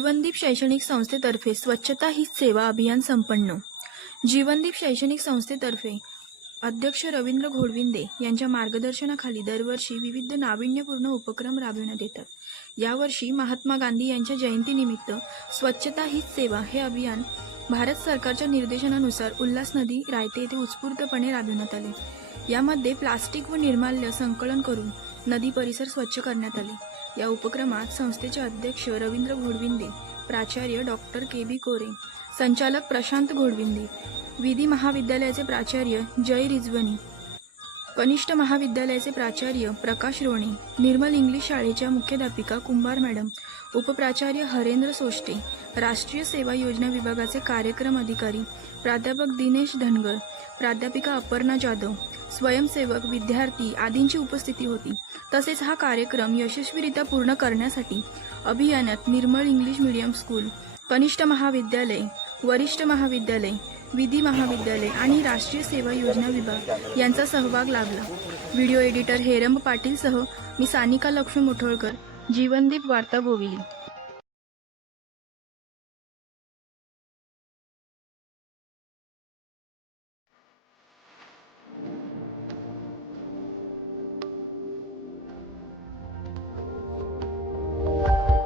जीवनदीप शैक्षणिक संस्थेतर्फे स्वच्छता ही सेवा अभियान संपन्न. जीवनदीप शैक्षणिक संस्थेतर्फे अध्यक्ष रवींद्र घोडविंदे यांच्या मार्गदर्शनाखाली दरवर्षी विविध नाविन्यपूर्ण उपक्रम राबविण्यात येतात. यावर्षी महात्मा गांधी यांच्या जयंतीनिमित्त स्वच्छता हीच सेवा हे अभियान भारत सरकारच्या निर्देशनानुसार उल्हास नदी रायते येथे उत्स्फूर्तपणे राबविण्यात आले. यामध्ये प्लास्टिक व निर्माल्य संकलन करून नदी परिसर स्वच्छ करण्यात आले. या उपक्रमात संस्थेचे अध्यक्ष रवींद्र घोडविंदे प्राचार्य डॉक्टर के बी कोरे संचालक प्रशांत घोडविंदे विधी महाविद्यालयाचे प्राचार्य जय रिजवणी कनिष्ठ महाविद्यालयाचे प्राचार्य प्रकाश रोणे निर्मल इंग्लिश शाळेच्या मुख्याध्यापिका कुंभार मॅडम उपप्राचार्य हरेंद्र सोष्टे राष्ट्रीय सेवा योजना विभागाचे कार्यक्रम अधिकारी प्राध्यापक दिनेश धनगर प्राध्यापिका अपर्णा जाधव स्वयंसेवक विद्यार्थी आदींची उपस्थिती होती. तसेच हा कार्यक्रम यशस्वीरित्या पूर्ण करण्यासाठी अभियानात निर्मळ इंग्लिश मीडियम स्कूल कनिष्ठ महाविद्यालय वरिष्ठ महाविद्यालय विधी महाविद्यालय आणि राष्ट्रीय सेवा योजना विभाग यांचा सहभाग लाभला. व्हिडिओ एडिटर हेरंब पाटीलसह मी सानिका लक्ष्मी मुठोळकर जीवनदीप वार्ता बोविली